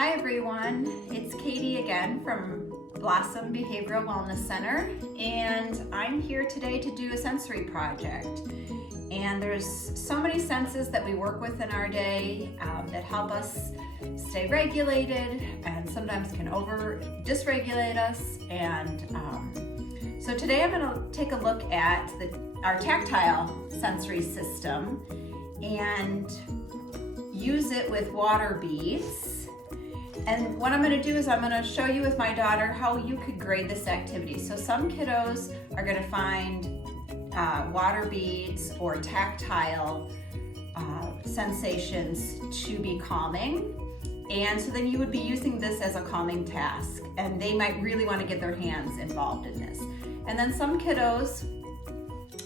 Hi everyone, it's Katie again from Blossom Behavioral Wellness Center, and I'm here today to do a sensory project. And there's so many senses that we work with in our day that help us stay regulated and sometimes can dysregulate us. And so today I'm going to take a look at our tactile sensory system and use it with water beads. And what I'm going to do is I'm going to show you with my daughter how you could grade this activity. So some kiddos are going to find water beads or tactile sensations to be calming. And so then you would be using this as a calming task, and they might really want to get their hands involved in this. And then some kiddos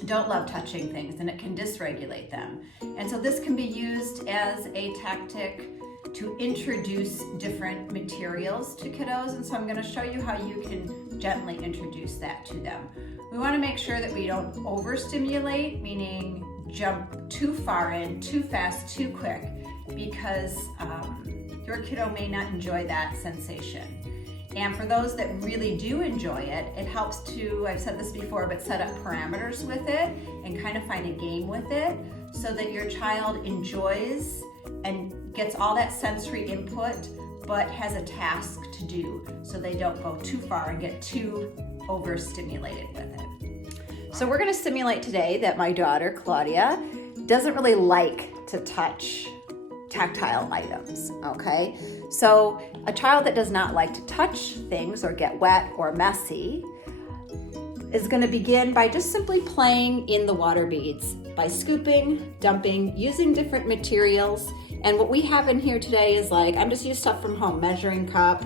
don't love touching things and it can dysregulate them. And so this can be used as a tactic to introduce different materials to kiddos. And so I'm going to show you how you can gently introduce that to them. We want to make sure that we don't overstimulate, meaning jump too far in, too fast, too quick, because your kiddo may not enjoy that sensation. And for those that really do enjoy it, it helps to, I've said this before, but set up parameters with it and kind of find a game with it so that your child enjoys and gets all that sensory input, but has a task to do so they don't go too far and get too overstimulated with it. So we're going to simulate today that my daughter, Claudia, doesn't really like to touch tactile items, okay? So a child that does not like to touch things or get wet or messy is going to begin by just simply playing in the water beads by scooping, dumping, using different materials. And what we have in here today is I'm just used stuff from home, measuring cup.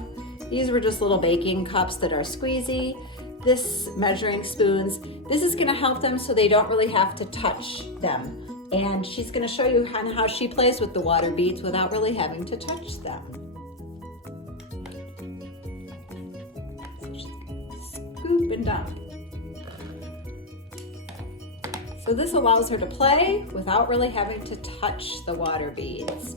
These were just little baking cups that are squeezy. This measuring spoons. This is going to help them so they don't really have to touch them. And she's going to show you how she plays with the water beads without really having to touch them. So she's going to scoop and dump. So this allows her to play without really having to touch the water beads.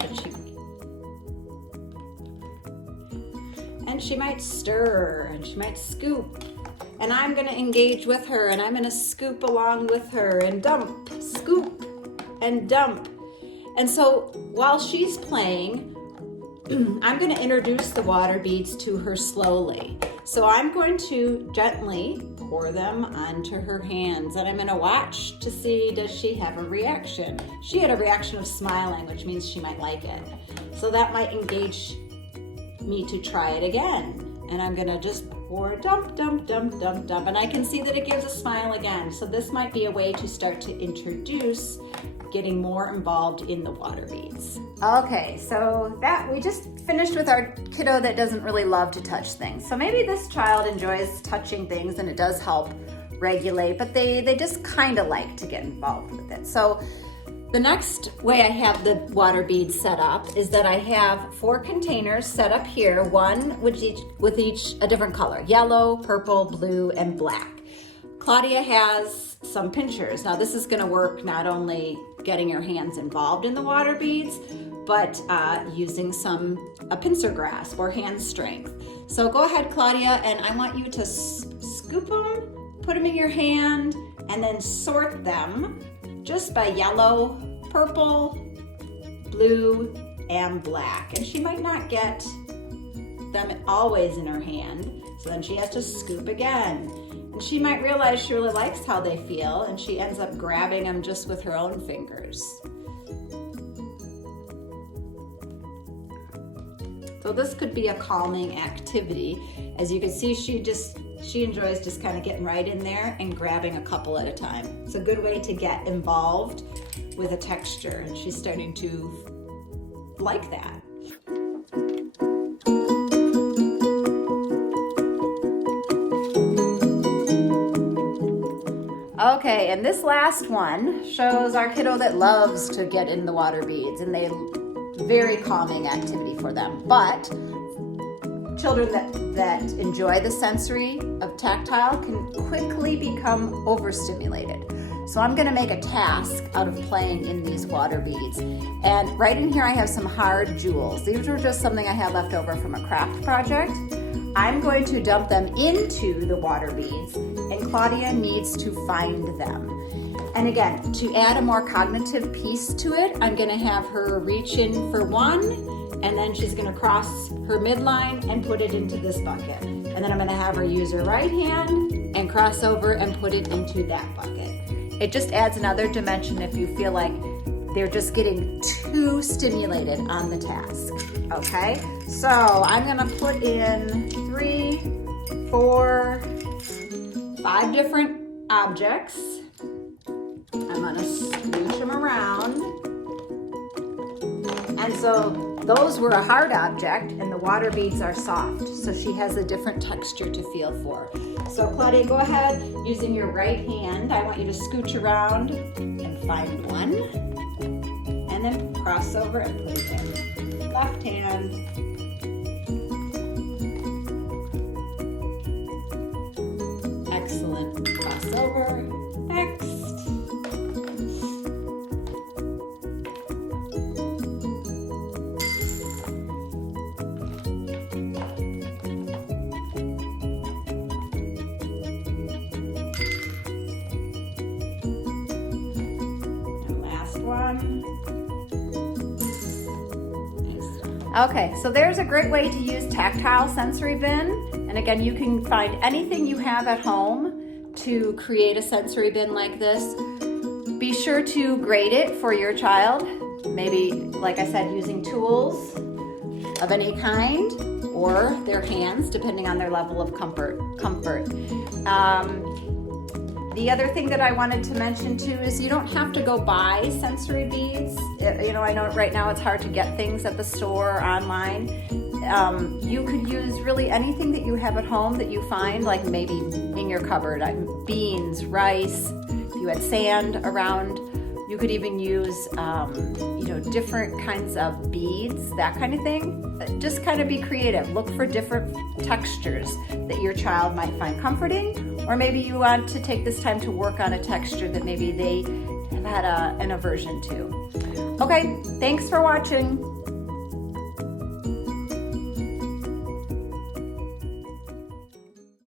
And she might stir and she might scoop. And I'm going to engage with her and I'm going to scoop along with her and dump, scoop and dump. And so while she's playing, I'm going to introduce the water beads to her slowly. So I'm going to gently pour them onto her hands and I'm going to watch to see, does she have a reaction? She had a reaction of smiling, which means she might like it. So that might engage me to try it again. And I'm going to just pour, dump, dump, dump, dump, dump. And I can see that it gives a smile again. So this might be a way to start to introduce getting more involved in the water beads. Okay, so that we just finished with our kiddo that doesn't really love to touch things. So maybe this child enjoys touching things and it does help regulate, but they just kind of like to get involved with it. So the next way I have the water beads set up is that I have 4 containers set up here, one with each a different color, yellow, purple, blue, and black. Claudia has some pinchers. Now this is going to work not only getting your hands involved in the water beads, but using a pincer grasp or hand strength. So go ahead, Claudia, and I want you to scoop them, put them in your hand, and then sort them just by yellow, purple, blue, and black. And she might not get them always in her hand, so then she has to scoop again. And she might realize she really likes how they feel, and she ends up grabbing them just with her own fingers. So this could be a calming activity. As you can see, she enjoys just kind of getting right in there and grabbing a couple at a time. It's a good way to get involved with a texture, and she's starting to like that. Okay, and this last one shows our kiddo that loves to get in the water beads, and very calming activity for them. But children that enjoy the sensory of tactile can quickly become overstimulated. So I'm gonna make a task out of playing in these water beads. And right in here I have some hard jewels. These were just something I had left over from a craft project. I'm going to dump them into the water beads, and Claudia needs to find them. And again, to add a more cognitive piece to it, I'm gonna have her reach in for one, and then she's gonna cross her midline and put it into this bucket. And then I'm gonna have her use her right hand and cross over and put it into that bucket. It just adds another dimension if you feel like they're just getting too stimulated on the task, okay? So I'm gonna put in 3, 4, 5 different objects. I'm gonna scooch them around. And so those were a hard object and the water beads are soft. So she has a different texture to feel for. So Claudia, go ahead, using your right hand, I want you to scooch around and find one. And then cross over and put it in. Left hand. Excellent. Cross over. Next. And last one. Okay, so there's a great way to use Tactile sensory bin. And again, you can find anything you have at home to create a sensory bin like this. Be sure to grade it for your child. Maybe, like I said, using tools of any kind or their hands, depending on their level of comfort. The other thing that I wanted to mention too is you don't have to go buy sensory beads. You know, I know right now it's hard to get things at the store or online. You could use really anything that you have at home that you find, like maybe in your cupboard, beans, rice, if you had sand around. You could even use, you know, different kinds of beads, that kind of thing. Just kind of be creative. Look for different textures that your child might find comforting, or maybe you want to take this time to work on a texture that maybe they have had an aversion to. Okay, thanks for watching.